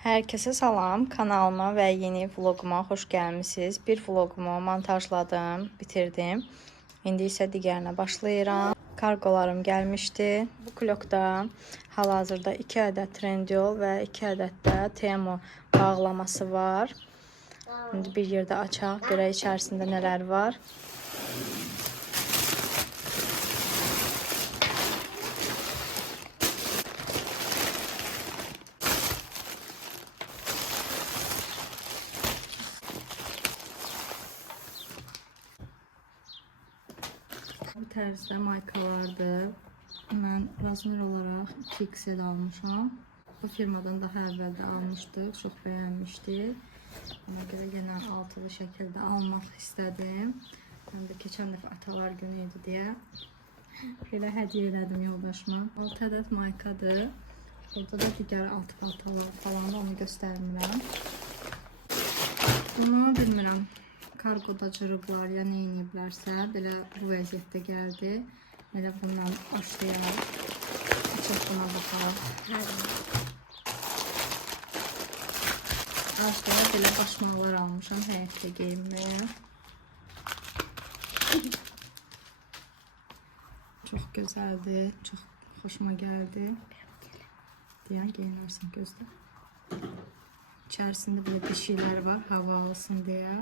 Herkese salam, kanalıma və yeni vloguma xoş gəlmisiniz. Bir vlogumu montajladım, bitirdim. İndi isə digərinə başlayıram. Kargolarım gəlmişdi. Bu klokda hal-hazırda 2 ədəd Trendyol və 2 ədəd də Temu bağlaması var. İndi bir yerdə açaq, görək içərisində nələr var. Bu tərzdə maykalardır. Mən razmer olaraq 2XL almışam. Bu firmadan daha əvvəldə almışdıq, çox bəyənmişdik. Ona görə yenə altılı şəkildə almaq istədim. Həm də keçən dəfə atalar günü idi deyə belə hədiyyə elədim yoldaşıma. 6 ədəd maykadır. Burada da digər alt paltalar falan da onu göstərmirəm. Bunu bilmirəm. Kargoda cırıblar ya nə ediblərsə, belə bu vəziyyətdə gəldi. Elə bundan başlayaq. Açıq buna baxaq. Aşağıda belə başmaqlar almışam həyətdə geyinməyə. Çox gözəldir, çox xoşuma gəldi. Deyən geyinərsən gözlə. İçərisində belə bir şeylər var, hava alsın deyə.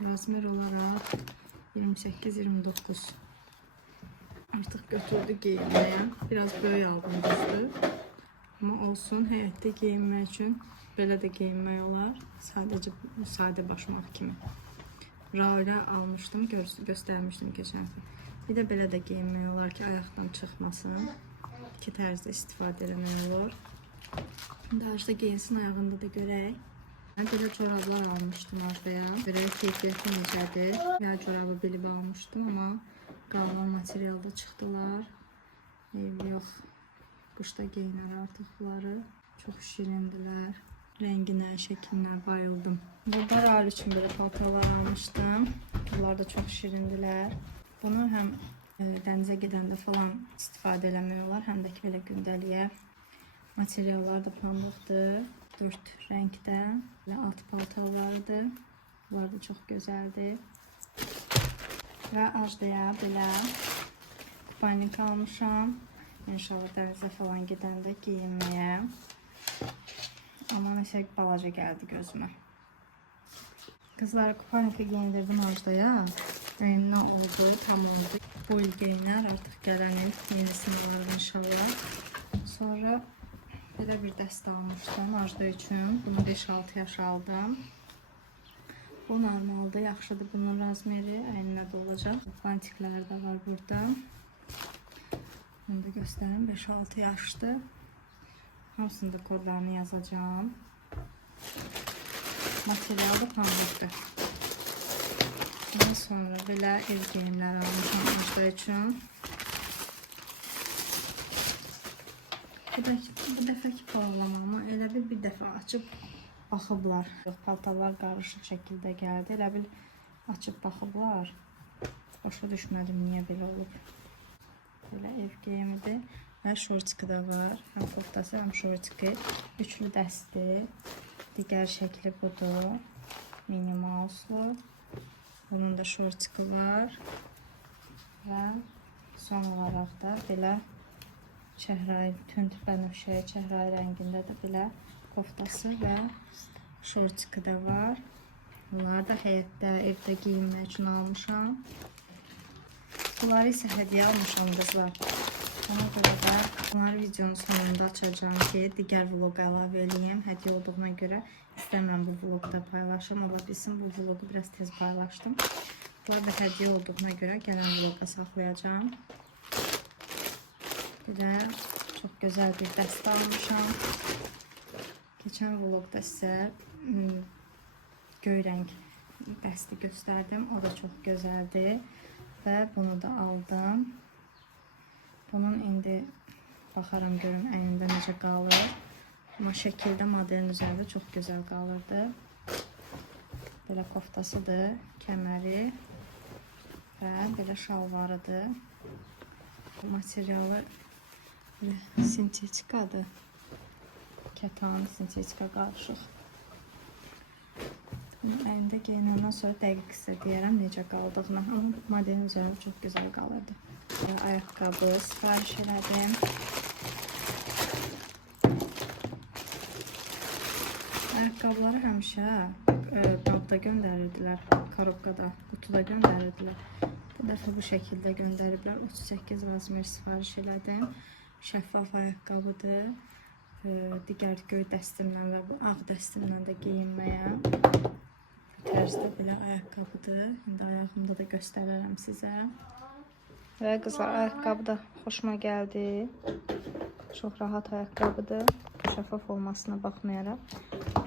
Razmer olaraq 28-29 artıq götürdü geyinməyə. Biraz böyük aldım düzdür. Amma olsun, həyətdə geyinmək üçün belə də geyinmək olar. Sadəcə sadə başmaq kimi. Raulə almışdım, göstərmişdim keçən dəfə. Bir də belə də geyinmək olar ki, ayaqdan çıxmasın. İki tərzdə istifadə etmək olur. Daha geyinsin, ayağında da görək. Belə corablar almışdım Ajdaya. Belə keyfiyyəti necədir. Yay corabı bilib almışdım, amma qalan materialda çıxdılar. Yox, qışda geyinər artıq bunları. Çox şirindilər. Rənginə, şəklinə bayıldım. Burada Raul üçün belə paltarlar almışdım. Bunlar da çox şirindilər. Bunu həm dənizə gedəndə falan istifadə eləmək olar, həm də ki belə gündəliyə. Materiallar da pambıqdır. 4 rəngdə və alt paltarlarıdır. Bunlar da çox gözəldir. Və Ajdaya belə kupanik almışam. İnşallah dənizə falan gedəndə geyinməyə. Amma nəsə balaca gəldi gözümə. Qızlar kupanikə geyindirdim Ajdaya. Rəyimdən oldu, tam oldu. Bu il geyinər, artıq gələnil yenisini var inşallah. Sonra belə bir dəstə almışdım Ajda üçün. Bunu 5-6 yaş aldım. Bu normaldır, yaxşıdır bunun razmeri. Əyninə də olacaq. Bantikləri də var burada. Bunu da göstərim. 5-6 yaşdır. Hamısında kodlarını yazacağım. Material da pambıqdır. Ondan sonra belə ev geyimləri almışam Ajda üçün. Bu dəfəki bağlamamı elə bir dəfə açıb baxıblar. Paltalar qarışıq şəkildə gəldi. Elə bil açıb baxıblar. Başa düşmədim niyə belə olub. Belə ev geyimidir. Və şortiki də var. Həm koftası, həm şortiki. Üçlü dəstir. Digər şəkli budur. Minimauslu. Bunun da şortiki var. Və son olaraq da belə çəhrayı, tünd bənövşəyə çəhrayı rəngində də belə koftası və şortiki də var. Bunları da həyətdə, evdə geyinmək üçün almışam. Bunları isə hədiyyə almışam qızlar. Ona görə də bunları videonun sonunda açacağım ki, digər vloqa əlavə eləyəm. Hədiyyə olduğuna görə istəmirəm bu vloqda paylaşım. Ola bilsin, bu vloqu biraz tez paylaşdım. Bunlar da hədiyyə olduğuna görə gələn vloqa saxlayacağım. Belə çox gözəl bir dəstə almışam. Keçən vlogda sizə göy rəng dəsti göstərdim. O da çox gözəldir. Və bunu da aldım. Bunun indi baxaram görüm əynində necə qalır. Amma şəkildə modelin üzərində çox gözəl qalırdı. Belə koftasıdır, kəməri və belə şalvarıdır. Bu materialı sintetikadır. kətan, sintetika qarışıq. Əlində geyinəndən sonra dəqiq sizə deyərəm necə qaldığını. Amma modelin üzəri çox gözəl qalırdı. Ayaqqabı sifariş elədim. Ayaqqabıları həmişə qabda göndərirdilər, korobkada, qutuda göndərirdilər. Bu dəfə bu şəkildə göndəriblər. 38 razmer sifariş elədim. Şəffaf ayaqqabıdır. Digər göy dəstimlə və bu ağ dəstimlə də geyinməyə. Bu tərzdə belə ayaqqabıdır. İndi ayağımda da göstərərəm sizə. Və qızlar, ayaqqabı da xoşuma gəldi. Çox rahat ayaqqabıdır. Şəffaf olmasına baxmayaraq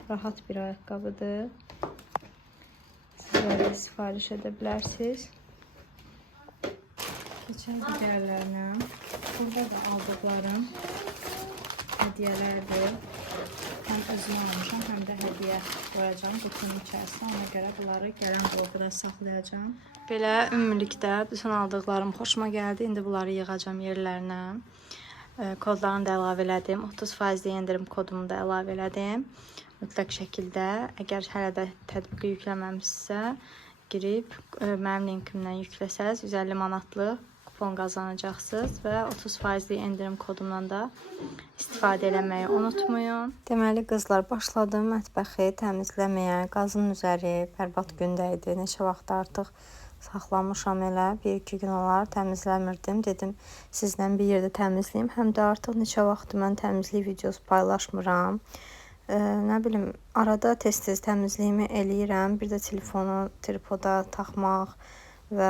rahat bir ayaqqabıdır. Sizlər də sifariş edə bilərsiniz. Keçək digərlərinə. Burada da aldıqlarım hədiyyələrdir. Həm özümə almışam, həm də hədiyyə qoyacağım qutunun içərisinə. Ona görə bunları gələn bloqda saxlayacağım. Belə ümumilikdə bütün aldıqlarım xoşuma gəldi. İndi bunları yığacağım yerlərinə. Kodlarını da əlavə elədim. 30% endirim kodumu da əlavə elədim. Mütləq şəkildə, əgər hələ də tətbiqi yükləməmişsə, girib mənim linkimdən yükləsəz 150 manatlıq kupon qazanacaqsınız və 30% endirim kodumdan da istifadə eləməyi unutmayın. Deməli qızlar, başladım mətbəxi təmizləməyə. Qazın üzəri bərbad gündə idi. Neçə vaxt artıq saxlamışam elə. 1-2 gün olar təmizləmirdim. Dedim sizlə bir yerdə təmizləyim. Həm də artıq neçə vaxtdır mən təmizlik videosu paylaşmıram. Nə bilim, arada tez-tez təmizliyimi eləyirəm. Bir də telefonu tripoda taxmaq və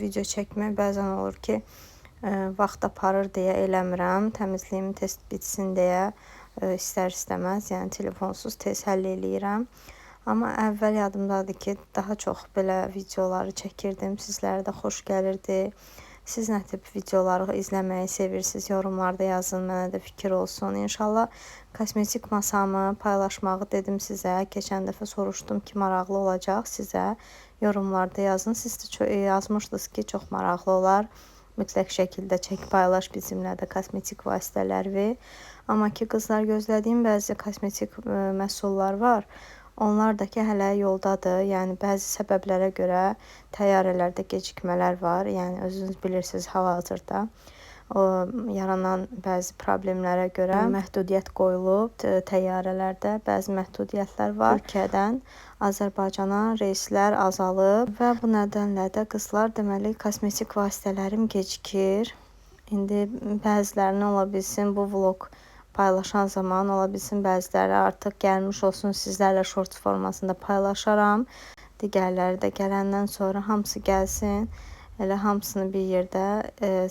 video çəkmək bəzən olur ki, vaxt aparır deyə eləmirəm. Təmizliyimi tez bitsin deyə istər-istəməz, yəni telefonsuz tez həll eləyirəm. Amma əvvəl yadımdadır ki, daha çox belə videoları çəkirdim. Sizlərə də xoş gəlirdi. Siz nə tip videoları izləməyi sevirsiniz? Yorumlarda yazın, mənə də fikir olsun. İnşallah kosmetik masamı paylaşmağı dedim sizə. Keçən dəfə soruşdum ki, maraqlı olacaq sizə. Yorumlarda yazın. Siz də yazmışdınız ki, çox maraqlı olar. Mütləq şəkildə çək paylaş bizimlə də kosmetik vasitələri. Amma ki, qızlar, gözlədiyim bəzi kosmetik məhsullar var. Onlar da ki, hələ yoldadır. Yəni, bəzi səbəblərə görə təyyarələrdə gecikmələr var. Yəni, özünüz bilirsiniz, hal-hazırda yaranan bəzi problemlərə görə məhdudiyyət qoyulub. Təyyarələrdə bəzi məhdudiyyətlər var. Türkiyədən Azərbaycana reyslər azalıb və bu nədənlə də qızlar, deməli, kosmetik vasitələrim gecikir. İndi bəzilərini ola bilsin bu vlog paylaşan zaman, ola bilsin bəziləri artıq gəlmiş olsun, sizlərlə shorts formasında paylaşaram. Digərləri də gələndən sonra hamısı gəlsin. Elə hamısını bir yerdə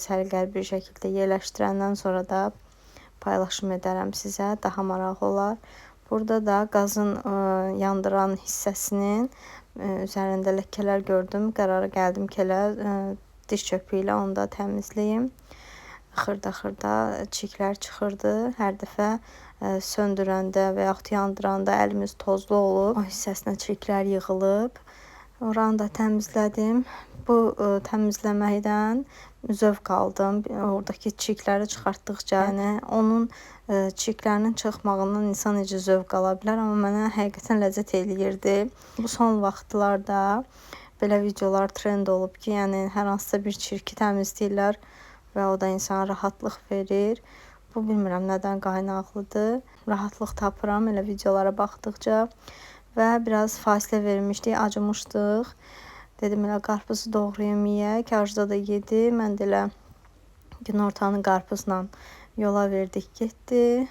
səliqəli bir şəkildə yerləşdirəndən sonra da paylaşım edərəm sizə. Daha maraqlı olar. Burada da qazın yandıran hissəsinin üzərində ləkələr gördüm. Qərara gəldim ki, elə diş çöpü ilə onu da təmizləyim. Xırda-xırda çiklər çıxırdı. Hər dəfə söndürəndə və yaxud yandıranda əlimiz tozlu olub. O hissəsinə çiklər yığılıb. Oranı da təmizlədim. Bu təmizləməkdən zövq aldım. Oradakı çikləri çıxartdıqca, yəni onun çiklərinin çıxmağından insan necə zövq ala bilər, amma mənə həqiqətən ləzzət eləyirdi. Bu son vaxtlarda belə videolar trend olub ki, yəni hər hansısa bir çirki təmizləyirlər və o da insana rahatlıq verir. Bu bilmirəm nədən qaynaqlıdır. Rahatlıq tapıram elə videolara baxdıqca və biraz fasilə vermişdik, acımışdıq. Dedim elə qarpızı doğrayım yeyək. Arzuda da yedi. Mən də elə günortanı qarpızla yola verdik, getdi.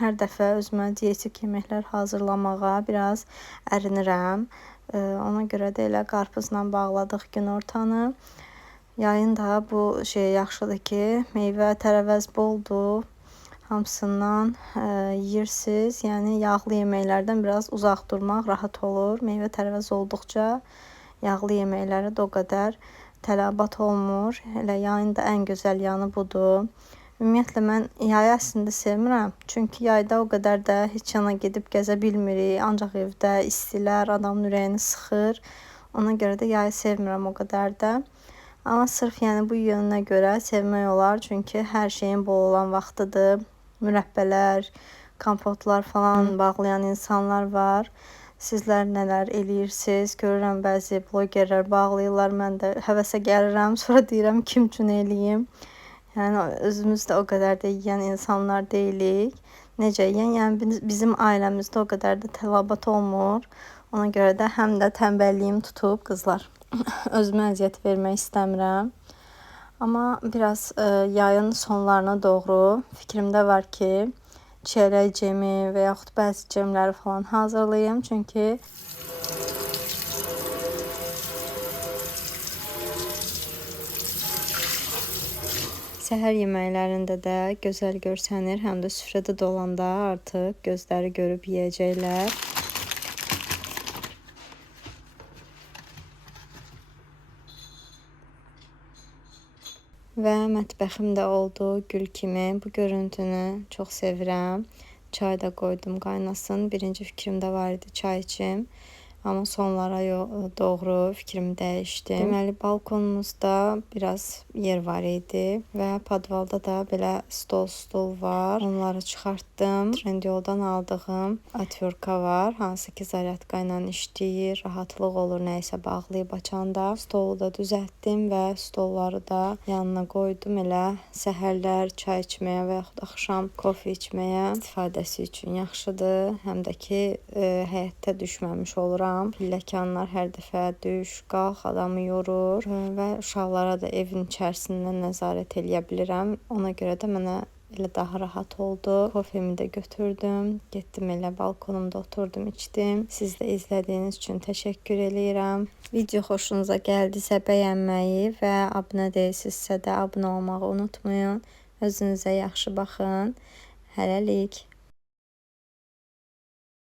Hər dəfə özümə dietik yeməklər hazırlamağa biraz ərinirəm. Ona görə də elə qarpızla bağladıq günortanı. Yayın da bu şey yaxşıdır ki, meyvə, tərəvəz boldur. Hamısından yeyirsiniz. Yəni, yağlı yeməklərdən biraz uzaq durmaq rahat olur. Meyvə, tərəvəz olduqca yağlı yeməklərə də o qədər tələbat olmur. Elə yayın da ən gözəl yanı budur. Ümumiyyətlə, mən yayı əslində sevmirəm. Çünki yayda o qədər də heç yana gedib gəzə bilmirik. Ancaq evdə istilər, adamın ürəyini sıxır. Ona görə də yayı sevmirəm o qədər də. Amma sırf yəni bu yönünə görə sevmək olar. Çünki hər şeyin bol olan vaxtıdır. Mürəbbələr, kompotlar falan bağlayan insanlar var. Sizlər nələr eləyirsiniz? Görürəm bəzi blogerlər bağlayırlar. Mən də həvəsə gəlirəm, sonra deyirəm kim üçün eləyim. Yəni özümüz də o qədər də yeyən insanlar deyilik. Necə yeyən? Yəni bizim ailəmizdə o qədər də tələbat olmur. Ona görə də həm də tənbəlliyim tutub qızlar. Özümə əziyyət vermək istəmirəm. Amma biraz yayın sonlarına doğru fikrimdə var ki, çörək cemi və yaxud bəzi cemləri falan hazırlayım. Çünki səhər yeməklərində də gözəl görsənir. Həm də süfrədə dolanda artıq gözləri görüb yeyəcəklər. Və mətbəxim də oldu gül kimi. Bu görüntünü çox sevirəm. Çay da qoydum qaynasın. Birinci fikrimdə var idi çay içim. Amma sonlara doğru fikrimi dəyişdim. Deməli, balkonumuzda biraz yer var idi və podvalda da belə stol var. Onları çıxartdım. Trendyoldan aldığım atverka var. Hansı ki, zaryadka ilə işləyir. Rahatlıq olur nəyisə bağlayıb açanda. Stolu da düzəltdim və stolları da yanına qoydum. Elə səhərlər çay içməyə və yaxud axşam kofe içməyə istifadəsi üçün yaxşıdır. Həm də ki, həyətdə düşməmiş oluram. Pilləkanlar hər dəfə düş, qalx adamı yorur və uşaqlara da evin içərisindən nəzarət eləyə bilirəm. Ona görə də mənə elə daha rahat oldu. Kofemi də götürdüm. Getdim elə balkonumda oturdum, içdim. Siz də izlədiyiniz üçün təşəkkür eləyirəm. Video xoşunuza gəldisə bəyənməyi və abunə deyilsinizsə də abunə olmağı unutmayın. Özünüzə yaxşı baxın. Hələlik.